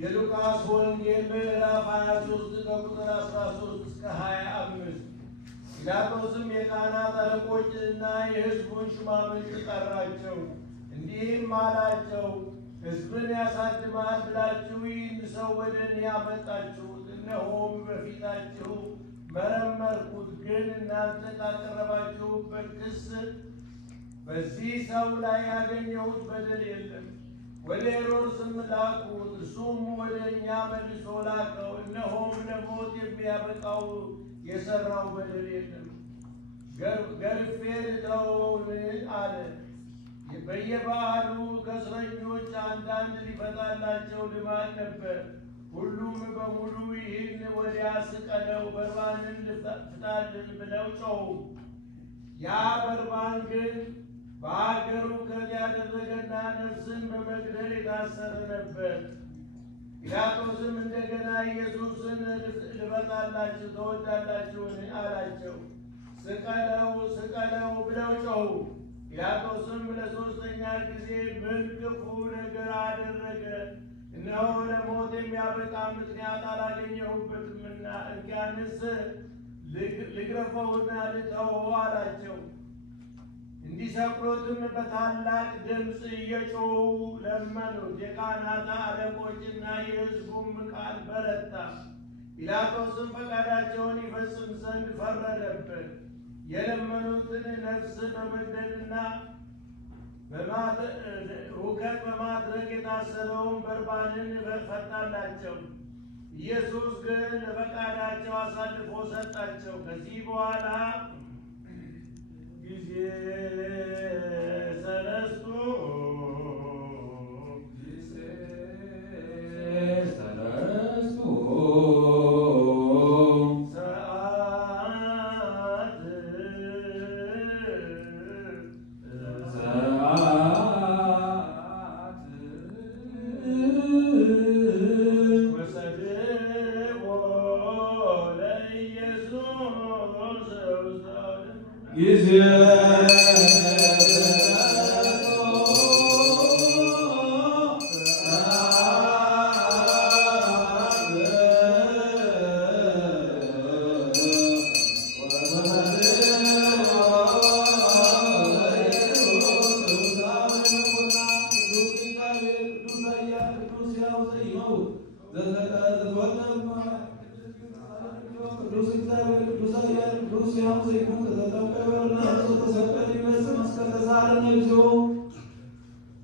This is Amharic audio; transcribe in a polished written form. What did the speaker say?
የሉቃስ ወንጌል ምዕራፍ 23 ከቁጥር 13 እስከ 25። ጲላጦስም የካህናት አለቆችንና የሕዝቡን ሽማምንት ጠራቸው፣ እንዲህም አላቸው፣ ሕዝብን ያሳድማል ብላችሁ ይህን ሰው ወደ እኔ ያመጣችሁት፣ እነሆም በፊታችሁ መረመርኩት። ግን እናንተ ካቀረባችሁበት ክስ በዚህ ሰው ላይ ያገኘሁት በደል የለም። ወደ ሄሮድስም ላኩት፣ እርሱም ወደ እኛ መልሶ ላከው። እነሆም ለሞት የሚያበቃው የሠራው በደል የለም። ገርፌ ልተወውን አለ። በየበዓሉ ከእስረኞች አንዳንድ ሊፈታላቸው ልማድ ነበር። ሁሉም በሙሉ ይህን ወዲያ ስቀለው፣ በርባንን ፍታልን ብለው ጮኹ። ያ በርባን ግን በአገሩ ሁከት ያደረገና ነፍስን በመግደል የታሰረ ነበር። ጲላጦስም እንደገና ኢየሱስን ልፈታላችሁ ትወዳላችሁን? አላቸው። ስቀለው ስቀለው ብለው ጮኹ። ጲላጦስም ለሦስተኛ ጊዜ ምን ክፉ ነገር አደረገ? እነሆ ለሞት የሚያበቃ ምክንያት አላገኘሁበትምና እንኪያንስ ልግረፈውና ልተወው አላቸው። እንዲሰቅሉትም በታላቅ ድምፅ እየጮኹ ለመኑት። የካህናት አለቆችና የሕዝቡም ቃል በረታ። ጲላጦስም ፈቃዳቸውን ይፈጽም ዘንድ ፈረደበት። የለመኑትን ነፍስ በመግደልና ሁከት በማድረግ የታሰረውን በርባንን ፈታላቸው። ኢየሱስ ግን ለፈቃዳቸው አሳልፎ ሰጣቸው። ከዚህ በኋላ ጊዜ ሰለስቱ Lucy,